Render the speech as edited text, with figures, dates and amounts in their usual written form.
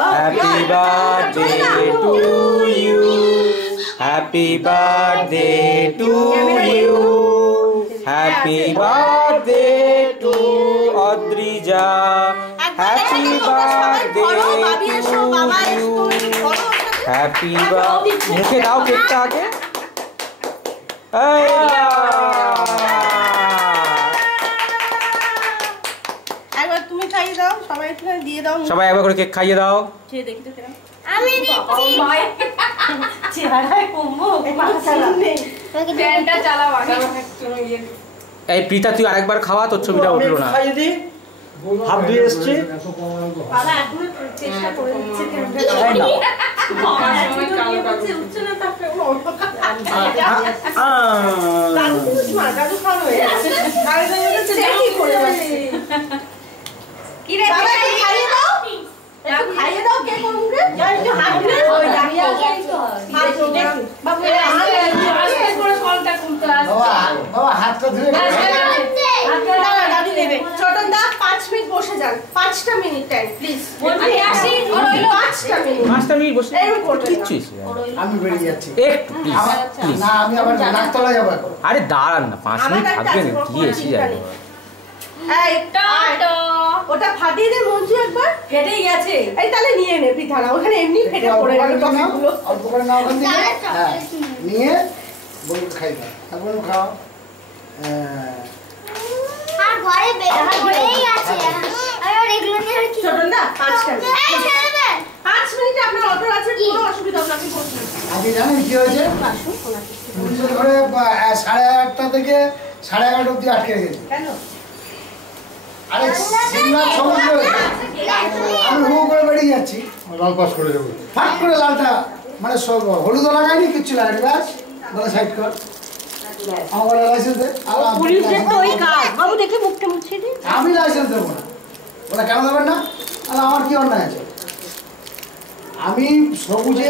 Happy birthday to you. Happy birthday to you. Happy birthday to Adrija. Happy birthday to you. Happy birthday. মুখে দাও কেকটা আগে। একবার তুমি খাইয়ে দাও, সবাই একটু দিয়ে দাও। সবাই একবার করে কেক খাইয়ে দাও। খেয়ে দেখি তো কেমন। আমি দিচ্ছি। চেহারায় কমবো। ফ্যানটা চালাও আগে। এই প্রীতা তুই আরেকবার খাওয়া, তোর ছবিটা উঠলো না। খাইয়ে দি। হাফ দিয়ে এসেছি। বাবা এখনো চেষ্টা করে দিচ্ছে ক্যামেরা। তাই না? বাবা সময় কাল করছে উঠছে না তারপরে ওঠো। দাদু কিছু মার দাদু খাওয়া হয়ে গেছে। আর দাদু দেখি করে যাচ্ছে। কি রে বাবা একটু খাইয়ে দাও। একটু খাইয়ে দাও কে করবে? একটু হাত দিয়ে ওই দাঁড়িয়ে আছে। হাত দিয়ে বাবা হাত করে কলটা খুলতে আসছে। বাবা হাতটা ধুয়ে দাদু নেবে। ছোটন দা 5 মিনিট বসে যান। 5টা মিনিট টাইম প্লিজ। আমি আসি। ওর হইলো 5টা মিনিট। 5টা মিনিট বসে এরকম করবে না। কিচ্ছু আমি বেরিয়ে যাচ্ছি। একটু প্লিজ প্লিজ। না আমি আবার নাকতলা যাবো এখন। আরে দাঁড়ান না, 5 মিনিট থাকবেন, কি এসে যাবে। এই টাটা। ওটা ফাটিয়ে দে মঞ্জু একবার। ফেটেই গেছে। এই তাহলে নিয়ে নে পিঠাটা। ওখানে এমনি ফেটে পড়ে গেল টপিকগুলো। অল্প করে নাও ওখান থেকে। হ্যাঁ নিয়ে বলবো খাই দাও। তারপর খাও। আর ঘরে বেড়েই আছে। আর এগুলো নিয়ে আর কি ছোটন দা 5টা মিনিট। এই চলবে 5 মিনিটে আপনার অর্ডার আছে, কোনো অসুবিধা হবে না, আপনি বসুন। আজকে জানেন কি হয়েছে? ধরে 8:30 থেকে 11:30 অব্দি আটকে রেখেছি। কেন? আরে সিগন্যাল সমুদ্র আমি হু করে বেরিয়ে যাচ্ছি, লাল পাস করে যাবো। ফাট করে লালটা মানে সব হলুদও লাগাইনি, কিচ্ছু লাগাইনি, ব্যাস বলে সাইড কর। আমার লাইসেন্স দে। পুলিশের তো ওই কাজ। বাবু দেখে মুখটা মুছে দিন। আমি লাইসেন্স দেবো না। ওরা কেন দেবেন না? আমার কি অন্যায় আছে? আমি সবুজে